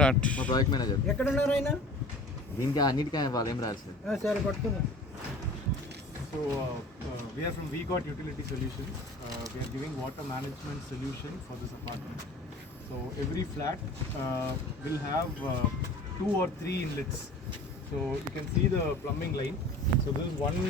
Start. మా project manager ఎక్కడ ఉన్నారు ఆయన? దీనికి అన్నిటికీ వాళ్ళు ఏం రాదు సార్. సరే పట్టుకున్నా. So we are from WEGOT Utility Solutions. We are giving water management solution for this apartment. So every flat will have 2 or 3 inlets. So you can see the plumbing line. So this is one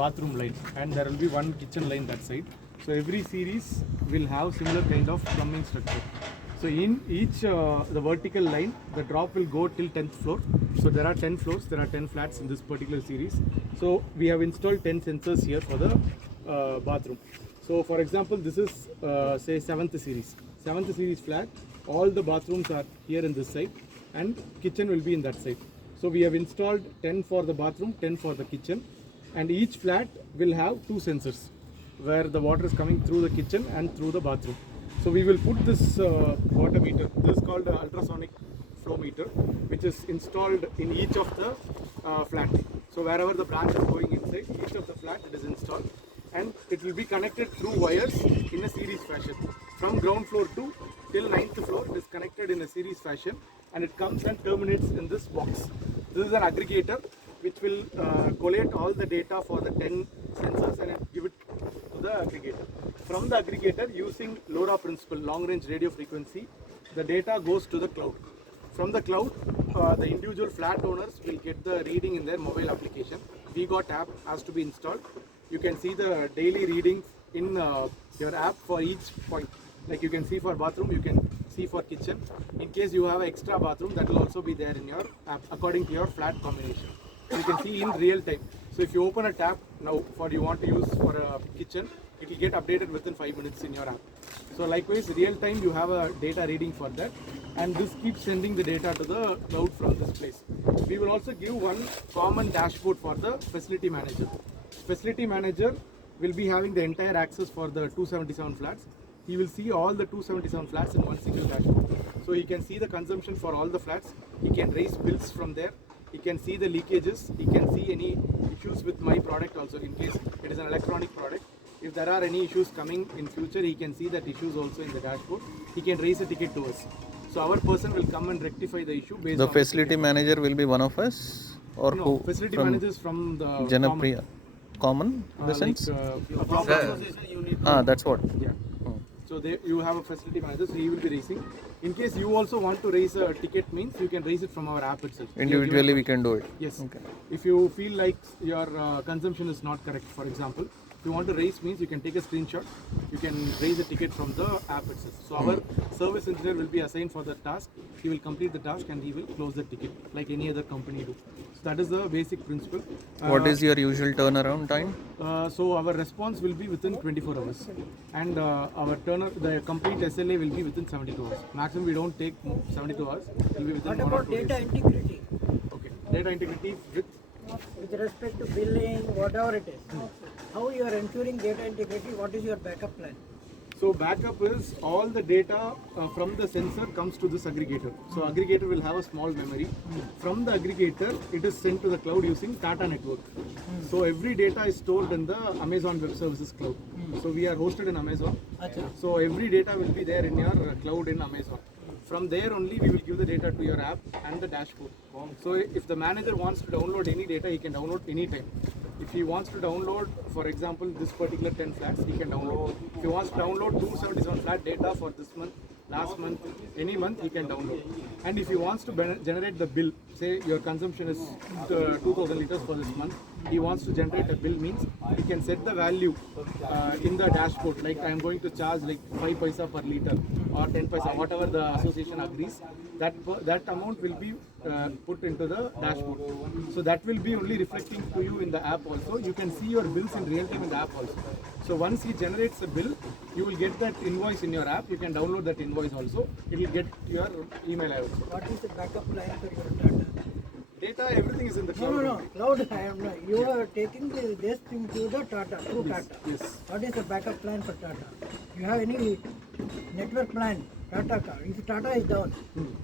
bathroom line, and there will be one kitchen line that side. So every series will have similar kind of plumbing structure. So in each the vertical line, the drop will go till 10th floor. So there are 10 floors, there are 10 flats in this particular series. So we have installed 10 sensors here for the bathroom. So for example, this is say 7th series. 7th series flat, all the bathrooms are here in this side and kitchen will be in that side. So we have installed 10 for the bathroom, 10 for the kitchen, and each flat will have 2 sensors where the water is coming through the kitchen and through the bathroom. So we will put this water meter, this is called ultrasonic flow meter, which is installed in each of the flat. So wherever the branch is going inside, each of the flat it is installed, and it will be connected through wires in a series fashion. From ground floor to till 9th floor, it is connected in a series fashion, and it comes and terminates in this box. This is an aggregator which will collate all the data for the 10 sensors and give it to the aggregator. From the aggregator, using LoRa principle, long range radio frequency, the data goes to the cloud. From the cloud, the individual flat owners will get the reading in their mobile application. WEGOT app has to be installed. You can see the daily readings in your app for each point. Like you can see for bathroom, you can see for kitchen. In case you have an extra bathroom, that will also be there in your app according to your flat combination. So you can see in real time. So if you open a tap now for you want to use for a kitchen, it will get updated within 5 minutes in your app. So likewise, real time you have a data reading for that, and this keeps sending the data to the cloud from this place. We will also give one common dashboard for the facility manager. Facility manager will be having the entire access for the 277 flats. He will see all the 277 flats in one single dashboard. So he can see the consumption for all the flats. He can raise bills from there. He can see the leakages. He can see any issues with my product also in case it is an electronic product. If there are any issues coming in future, he can see that issues also in the dashboard. He can raise a ticket to us. So our person will come and rectify the issue based on The facility manager will be one of us, or no, who? facility managers from the Janapriya. Common in the sense? That's what. Yeah. So you have a facility manager, so he will be raising. In case you also want to raise a ticket, means you can raise it from our app itself. Individually we can do it. Yes. Okay. If you feel like your consumption is not correct, for example, if you want to raise means you can take a screenshot, you can raise a ticket from the app itself. So our service engineer will be assigned for the task, he will complete the task and he will close the ticket like any other company do. So that is the basic principle. What is your usual turnaround time? So our response will be within 24 hours, and the complete SLA will be within 72 hours. Maximum we don't take 72 hours, it will be within What 1 or about 2 data days. integrity? Okay, data integrity With respect to billing, whatever it is. How you are ensuring data integrity? What is your backup plan? So backup is all the data from the sensor comes to this aggregator. So aggregator will have a small memory. From the aggregator, it is sent to the cloud using Tata network. So every data is stored in the Amazon Web Services cloud. So we are hosted in Amazon. So every data will be there in your cloud in Amazon. From there only we will give the data to your app and the dashboard. So if the manager wants to download any data, he can download anytime. If he wants to download, for example, this particular 10 flats, he can download. If he wants to download 277 flat data for this month, last month, any month, he can download. And if he wants to generate the bill, say your consumption is 2000 liters for this month, he wants to generate a bill means he can set the value in the dashboard, like I am going to charge like 5 paisa per liter or 10 paisa, whatever the association agrees. That amount will be put into the dashboard. So that will be only reflecting to you in the app also. You can see your bills in real time in the app also. So once he generates a bill, you will get that invoice in your app. You can download that invoice also. It will get your email also. What is the backup plan for your data? Data, everything is in the cloud. No. Cloud, I am not. You are taking this thing to the Tata, through Tata. Yes. What is the backup plan for Tata? You have any network plan? Tata car. If Tata is down,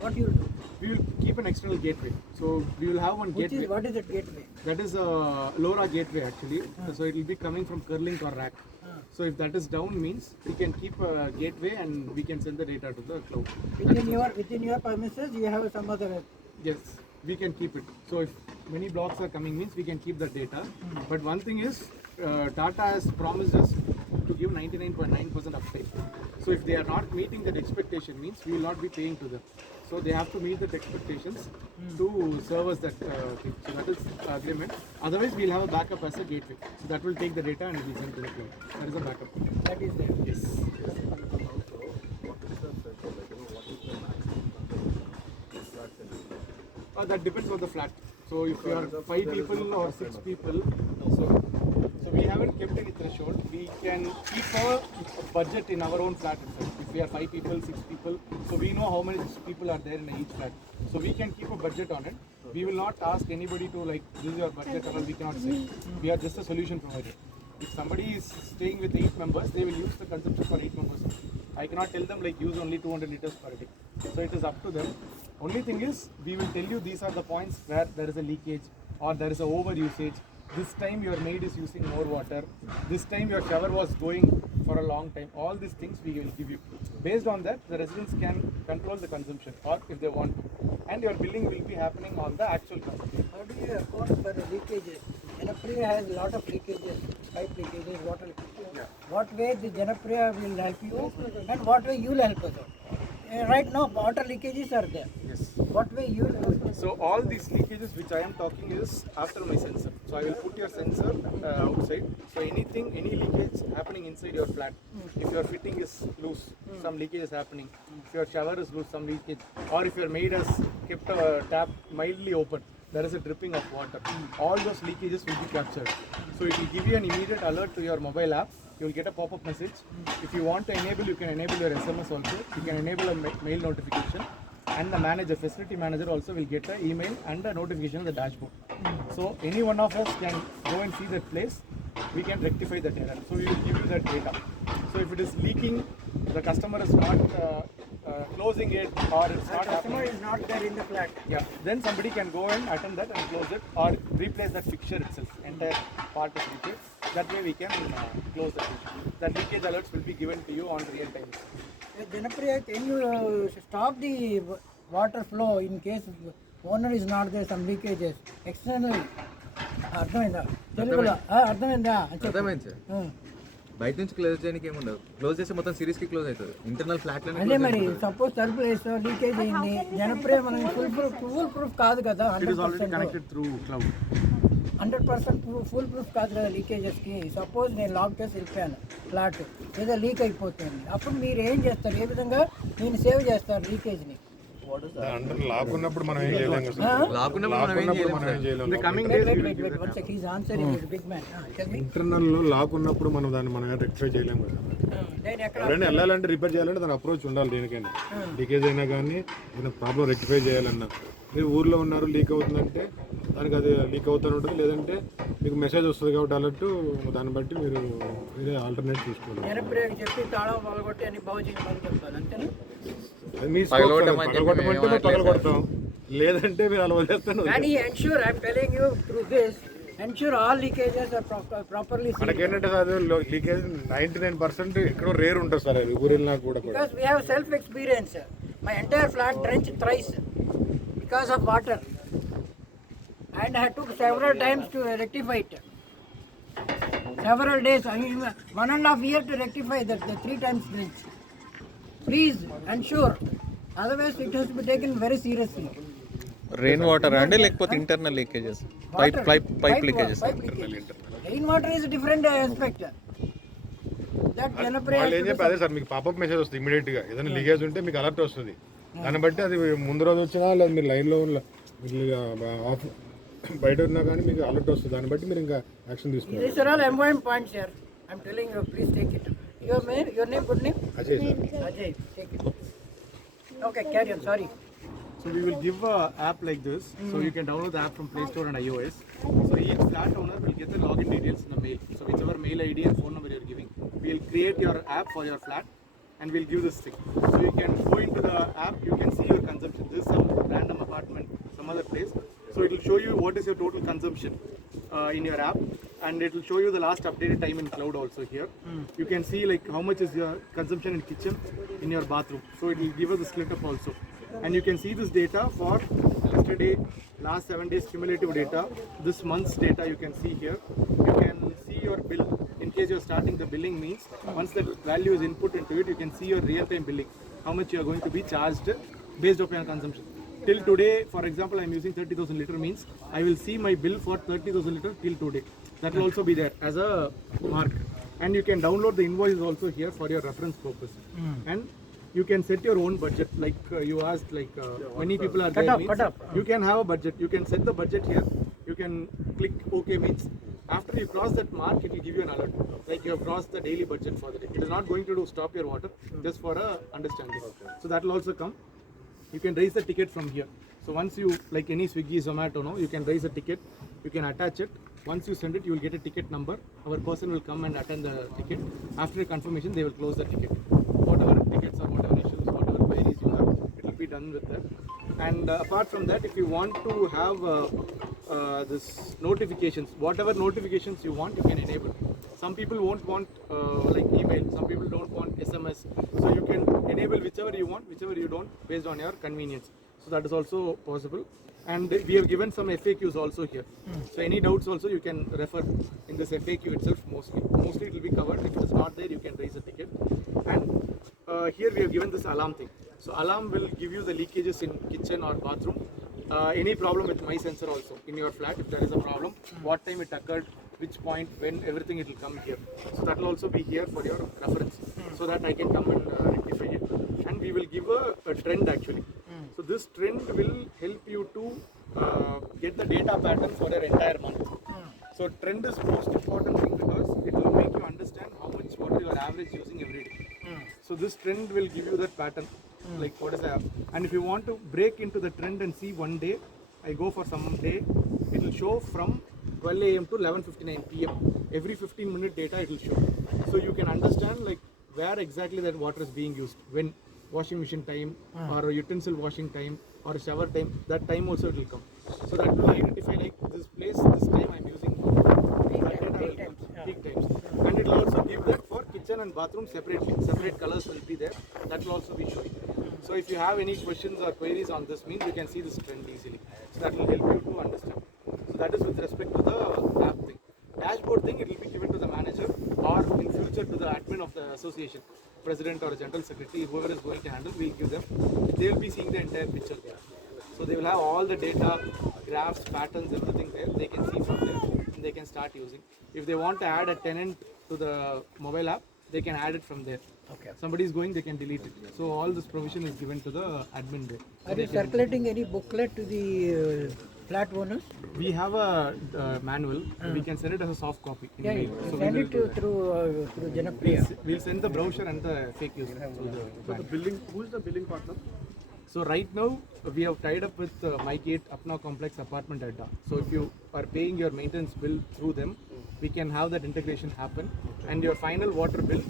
what you will do? We will keep an external gateway. So we will have one gateway. What is that gateway? That is a LoRa gateway actually. So it will be coming from Curlink or rack. So if that is down means we can keep a gateway and we can send the data to the cloud. Within your premises, you have some other. Yes, we can keep it. So if many blocks are coming means we can keep the data. But one thing is, Tata has promised us to give 99.9% uptime. So if they are not meeting that expectation means we will not be paying to them. So they have to meet the expectations to serve us that thing. So that is agreement. Otherwise we'll have a backup as a gateway. So that will take the data and it will send to the cloud. That is a backup. That is there. Yes. That depends on the flat. So if you are 5 people or 6 people, so we haven't kept any threshold. We can keep a budget in our own flat itself. If we are 5 people, 6 people, so we know how many people are there in each flat. So we can keep a budget on it. We will not ask anybody to like, this is your budget or we cannot say. We are just a solution provider. If somebody is staying with 8 members, they will use the consumption for 8 members. I cannot tell them like use only 200 liters per day. So it is up to them. Only thing is, we will tell you these are the points where there is a leakage or there is a over usage. This time your maid is using more water. This time your shower was going for a long time. All these things we will give you. Based on that, the residents can control the consumption or if they want to. And your billing will be happening on the actual consumption. How do you account for the leakages? Janapriya has a lot of leakages, pipe leakages, water leakages. Yeah. What way the Janapriya will help you and what way you will help us out? Right now, water leakages are there. Yes. What way you will help us? So all these leakages which I am talking is after my sensor. So I will put your sensor outside. So anything, any leakage happening inside your flat, if your fitting is loose, some leakage is happening. If your shower is loose, some leakage. Or if your maid has kept a tap mildly open, there is a dripping of water. All those leakages will be captured. So it will give you an immediate alert to your mobile app. You will get a pop-up message. If you want to enable, you can enable your SMS also. You can enable a mail notification. And the manager, facility manager also will get an email and a notification on the dashboard. So any one of us can go and see that place. We can rectify that error. So we will give you that data. So if it is leaking, the customer is not closing it or it's not Customer happening. is not there in the flat. Yeah, then somebody can go and attend that and close it or replace that fixture itself. Entire part is replaced. That way we can close the fixture. That leakage alerts will be given to you on real time. Janapriya, can you stop the water flow in case owner is not there, some leakages externally? అర్థమైందా తెలుగులో అర్థమైందా అర్థమైంది sir. బయట నుంచి close చేయడానికి ఏముండదు. Close చేస్తే మొత్తం సిరీస్ కి క్లోజ్ అవుతుంది. ఇంటర్నల్ ఫ్లాట్ అదే మరి సపోజ్ తలుపు వేస్తా లీకేజ్ అయింది జనప్రియ మనకి ఫుల్ ప్రూఫ్ కాదు కదా. It is already connected through cloud. 100% full proof కాదు కదా లీకేజెస్కి. సపోజ్ నేను లాక్ చేసి వెళ్ళిపోయాను ఫ్లాట్, ఏదో లీక్ అయిపోతుంది, అప్పుడు మీరు ఏం చేస్తారు? ఏ విధంగా నేను సేవ్ చేస్తారు లీకేజ్ని? లాక్ ఉన్నప్పుడు మనం ఏం చేయలేం కదా. లాక్ ఉన్నప్పుడు మనం ఏం చేయలేం. The coming days we will give Wait, one second, he's answering, he's a big man. Tell me. Internal లో లాక్ ఉన్నప్పుడు మనం దాన్ని మనం రెక్టిఫై చేయలేం కదా. నేను ఎక్కడ ఎవరైనా వెళ్ళాలంటే రిపేర్ చేయాలంటే దాని అప్రోచ్ ఉండాలి. దేనికైనా లీకేజ్ అయినా కానీ ఏదైనా ప్రాబ్లం రెక్టిఫై చేయాలన్నా, మీరు ఊర్లో ఉన్నారు లీక్ అవుతుందంటే దానికి అది లీక్ అవుతూనే ఉంటుంది. లేదంటే మీకు మెసేజ్ వస్తుంది కాబట్టి అలర్ట్, దాన్ని బట్టి మీరు వేరే ఆల్టర్నేట్ చూసుకోవాలి. జనప్రియకి చెప్పి తాళం పగలగొట్టి అని బాగు చేయమని చెప్పాలి అంతేనా? అది మీ పగలగొట్టమంటే మేము పగలగొడతాం, లేదంటే మీరు అలా వదిలేస్తాను. And he ensure, I'm telling you through this, ensure all leakages are properly sealed. మనకేంటంటే అది లీకేజ్ 99% ఎక్కడో రేర్ ఉంటుంది సార్. అది ఊరిలో కూడా Because we have self experience. My entire flat drenched thrice because of water, and I took several times to rectify it. Several days, I mean 1.5 years to rectify that, the 3 times drench. Please ensure, otherwise it has to be taken very seriously. Rain water అండి లేకపోతే internal leakages, pipe leakages? Rain water is a different aspect. That Janapriya వాళ్ళు ఏం చెప్పి అదే sir, మీకు popup message వస్తుంది immediate గా. ఏదైనా లీకేజ్ ఉంటే మీకు అలర్ట్ వస్తుంది. దాన్ని బట్టి అది ముందు రోజు వచ్చినా లేదా మీరు లైన్లో ఆఫ్ బయట ఉన్నా కానీ మీకు అలర్ట్ వస్తుంది. దాన్ని బట్టి మీరు ఇంకా యాక్షన్ తీసుకోవాలి. These are all important points here. I'm telling you, please take it. Your name, good name? Ajay sir. Ajay, take it. Okay, carry on, sorry. So we will give a app like this. So you can download the app from Play Store and iOS. So each flat owner will get the login details in the mail. So whichever mail ID and phone number you're giving, we'll create your app for your flat and we'll give this thing. So you can go into the app, you can see your consumption. This is some random apartment, some other place. So it will show you what is your total consumption in your app, and it will show you the last updated time in cloud also here. You can see like how much is your consumption in kitchen, in your bathroom. So it will give us the split up also. And you can see this data for yesterday, last 7 days cumulative data, this month's data you can see here. You can see your bill. In case you're starting the billing means, once that value is input into it, you can see your real-time billing, how much you are going to be charged based upon your consumption. Till today, for example, I'm using 30,000 liter means I will see my bill for 30,000 liter till today. That will also be there as a mark. And you can download the invoices also here for your reference purpose. And you can set your own budget, like you asked, like many people are there means you can have a budget. You can set the budget here. You can click OK means after you cross that mark, it will give you an alert, like you have crossed the daily budget for the day. It is not going to stop your water, just for a understanding. So that will also come. You can raise the ticket from here. So once you, like any Swiggy, Zomato, no, you can raise a ticket, you can attach it. Once you send it, you will get a ticket number. Our person will come and attend the ticket. After a confirmation, they will close the ticket. Whatever tickets or whatever issues, whatever queries you have, it will be done with that. And apart from that, if you want to have this notifications, whatever notifications you want, you can enable. Some people won't want like email, some people don't want SMS. So you can enable whichever you want, whichever you don't, based on your convenience. So that is also possible. And we have given some FAQs also here. So any doubts also you can refer in this FAQ itself mostly. Mostly it will be covered. If it is not there, you can raise a ticket. And here we have given this alarm thing. So alarm will give you the leakages in kitchen or bathroom. Any problem with my sensor also in your flat, if there is a problem, what time it occurred, which point, when, everything it will come here. So that will also be here for your reference, so that I can come and rectify it. And we will give a trend actually. So this trend will help you to get the data pattern for your entire month. So trend is most important thing because it will make you understand how much water you are average using every day. So this trend will give you that pattern, like what is that. And if you want to break into the trend and see one day, I go for some day, it will show from 12 AM to 11:59 PM. Every 15-minute data it will show. So you can understand like where exactly that water is being used, when washing machine time or utensil washing time or shower time, that time also it will come. So that will identify like this place, this time I am using peak times. And it will also give that for kitchen and bathroom separately. Separate colors will be there. That will also be showing. So if you have any questions or queries on this means you can see this trend easily. So that will help you to understand. So that is with respect to the app thing. Dashboard thing, it will be given to the manager or in future to the admin of the association, president or general secretary, whoever is going to handle, we will give them. They will be seeing the entire picture there. So they will have all the data, graphs, patterns, everything there. They can see from there and they can start using. If they want to add a tenant to the mobile app, they can add it from there. Okay. Somebody is going, they can delete it. So all this provision is given to the admin there. Are you circulating any booklet to the flat owners? We have a manual. We can send it as a soft copy. In mail. So send it through Janapriya. We'll send the brochure and the fake news. So the billing, who is the billing partner? So right now we have tied up with MyGate Apna Complex Apartment Adda. So if you are paying your maintenance bill through them, we can have that integration happen, and your final water bill,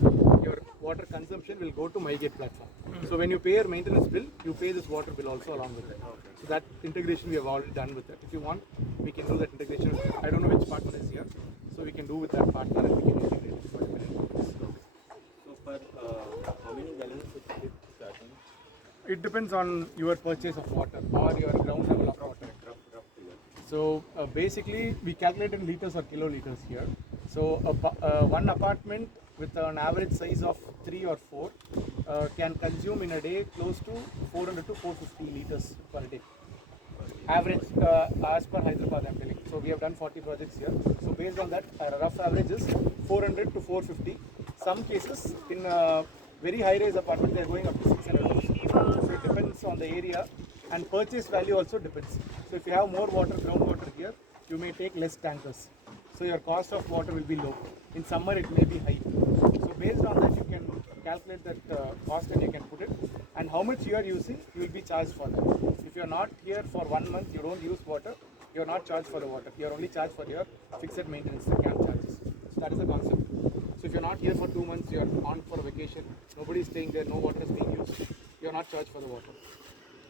your water consumption will go to MyGate platform. So when you pay your maintenance bill, you pay this water bill also along with it. So that integration we have already done with it. If you want, we can do that integration. I don't know which partner is here, so we can do with that partner and we can integrate it. So for how many gallons it starting? It depends on your purchase of water or your ground level of water. So basically we calculate in liters or kiloliters here. So one apartment with an average size of 3 or 4 can consume in a day close to 400 to 450 liters per day. Average as per Hyderabad I'm telling. So we have done 40 projects here. So based on that, our rough average is 400 to 450. Some cases in very high rise apartments they are going up to 600. So it depends on the area, and purchase value also depends. So if you have more water, groundwater here, you may take less tankers. So your cost of water will be low. In summer it may be high. So based on that you can calculate that cost and you can put it. And how much you are using, you will be charged for that. If you are not here for 1 month, you don't use water, you are not charged for the water. You are only charged for your fixed maintenance, the camp charges. So that is the concept. So if you are not here for 2 months, you are on for a vacation, nobody is staying there, no water is being used, you are not charged for the water.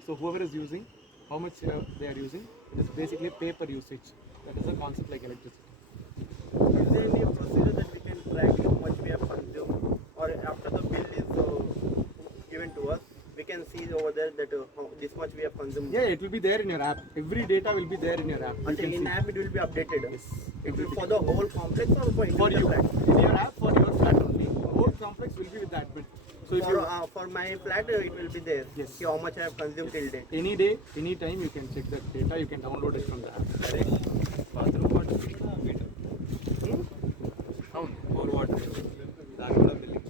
So whoever is using, how much they are using, it is basically pay per usage. That is a concept like electricity. Is there any procedure that we can track how much we have consumed, or after the bill is given to us, we can see over there that how this much we have consumed? Yeah, it will be there in your app. Every data will be there in your app. You Until can in see. app it will be updated. Yes. It will for the whole complex or for For individual you, flats? in your app for your flat only. Whole complex will be with the admin. So if you For my flat, it will be there. Yes. See how much I have consumed till date. any day, any time, you can check that data. You can download it from the app. Bathroom water metre అవును bore water దాని కూడా billing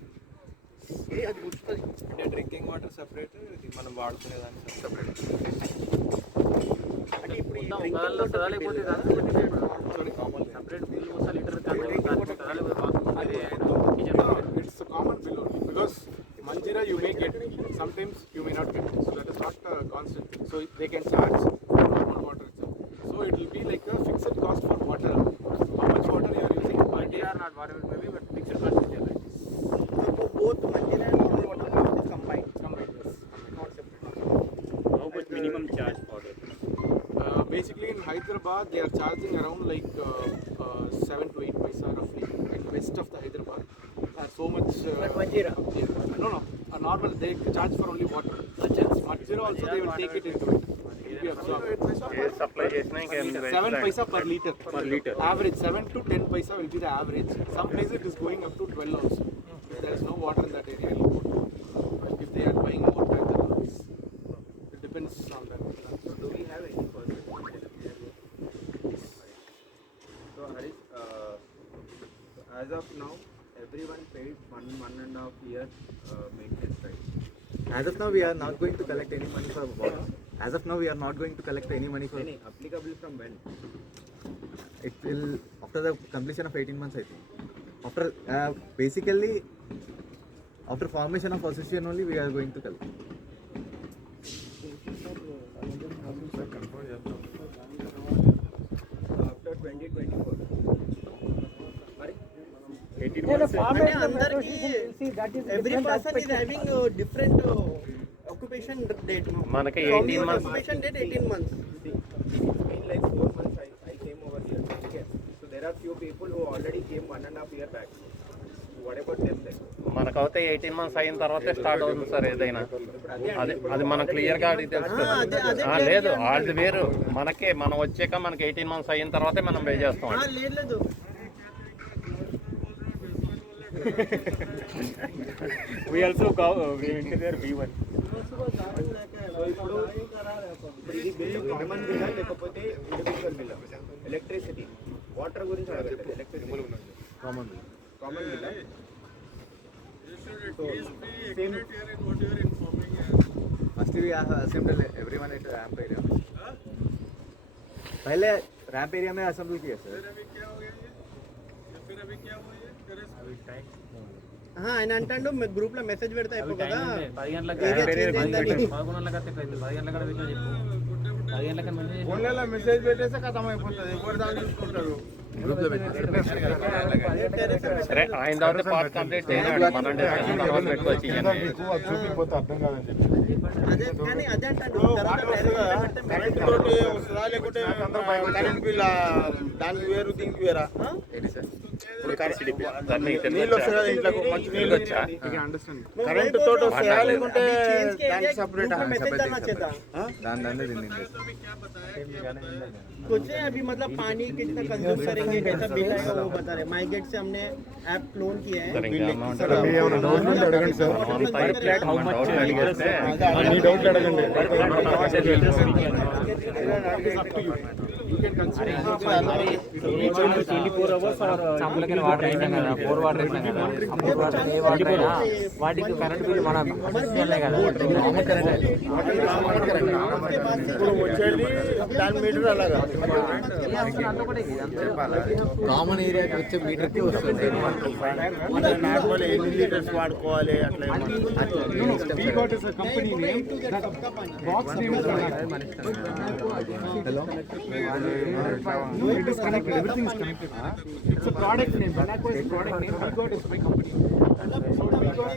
అది గుర్తుంది. అంటే drinking water separate, ఇది మనం వాడుకునే దానికి సపరేట్. అంటే ఇప్పుడు ఈ మొత్తం drinking ఒకవేళ water వస్తుందా bill లేకపోతే కదా? సపరేట్ బిల్ వస్తా లీటర్ అది It's a common bill only because Manjira you may get, sometimes you may not get. So that is not constant thing. So they can charge normal water itself. So it will be like a fixed cost for water. How much water you are using per day? are not whatever maybe but fixed cost is there. So both Manjira and normal water bill is combined, Combined, yes. not separate. How much minimum charge for that? Basically in Hyderabad they are charging around like 7 to 8 paisa roughly. Like west of the Hyderabad, so much. But Manjira? Yeah. No, a normal they charge for only water. Manjira also they will take it into it. It will be absorbed. Supply చేసినా ఇంకా 7 paisa per liter. Average 7 to 10 paisa will be the average. Some places it is going up to 12 also. If there is no water in that area, it will go to. If they are buying more tank, it depends on that. So do we have any percentage? So Harish, as of now, everyone paid 1.5 years maintenance, right? As of now, we are not going to collect any money for water. As of now, we are not going to collect any money for. Any applicable from when? It will after the completion of 18 months, I think. After basically after formation of association only, we are going to collect. After 2024. అంటే అందరికి every person is having a different occupation date. మనకి From 18 your months. occupation date 18 months. It's been like 4 months I came over here. Okay. So there are few people who already came 1.5 year back. What about them then? మనకైతే 18 months అయిన తర్వాతే start అవుతుంది sir ఏదైనా. అది మనం clear గా అది తెలుస్తుంది. లేదు వాళ్ళది వేరు. మనం వచ్చాక మనకి 18 months అయిన తర్వాతే మనం పే చేస్తాం. లేదు We also go we enter there B1. ఇప్పుడు ఇది బిల్లు కామన్ బిల్ లేకపోతే ఇండివిజువల్ బిల్? ఎలక్ట్రిసిటీ వాటర్ గురించి అడగలేదు. Electricity Common bill. Common bill. First we have assembled everyone at ramp area. पहले रैंप एरिया में असेंबल किया सर. ఆయన అంటాడు గ్రూప్ లో మెసేజ్ పెడతా అయిపో కదా 10 గంటలకు ఏరియా చేంజ్ అయిందని. 11 గంటలకు అయితే 10 గంటలకు కూడా వీడియో చెప్పు. 10 గంటలకు ఫోన్లలో మెసేజ్ పెట్టేస్తే ఖతం అయిపోతుంది. ఎవరు దాన్ని చూసుకుంటారు? ग्रुप లో పెట్టారు. సరే ఆయన తర్వాత పార్ట్ కంప్లీట్ చేయాలి. మనం డిస్కషన్ తర్వాత పెట్టుకోవచ్చు ఇవన్నీ. మీకు అది చూపిపోతే అర్థం కాదని చెప్పి. అదే కానీ అదే అంటాడు తర్వాత direct గా కరెంట్ తోటి వస్తుందా లేకుంటే కరెంట్ బిల్ దానికి వేరు దీనికి వేరా? ఏంటి సార్? నీళ్ళు వస్తుందా ఇంట్లోకి? మంచి నీళ్ళు వచ్చా? కరెంట్ తోటి వస్తుందా లేకుంటే దానికి సపరేట్? मैसेज डालना चाहिए దాని దాన్ని దీన్ని कुछ नहीं अभी मतलब पानी कितना कंज्यूम करेंगे कैसा बिल आएगा वो बता रहे माइगेट से हमने ऐप क्लोन किया है సరే ఇంకా amount సార్ మీ ఏమైనా డౌట్ ఉంటే అడగండి సార్. హౌ మచ్ అడిగితే మీ డౌట్ అడగండి. You can consider. 24 hours చాంపులకి వాటర్ వేసాం కదా 4 వాటర్ వేసాం కదా అప్పుడు వాటర్ ఏ వాటర్ అయినా వాటికి కరెంట్ బిల్ మన ఇవ్వాలి కదా ఇప్పుడు వచ్చేది దాని మీటర్ అలాగా కామన్ ఏరియాకి వచ్చే మీటర్కి వస్తుంది. నార్మల్ ఎన్ని లీటర్స్ వాడుకోవాలి అట్లా WEGOT is a company name. That box name is Hello. No, it is connected. Everything is connected. It's a product name. Vernacular is a product name. WEGOT is my company. So WEGOT.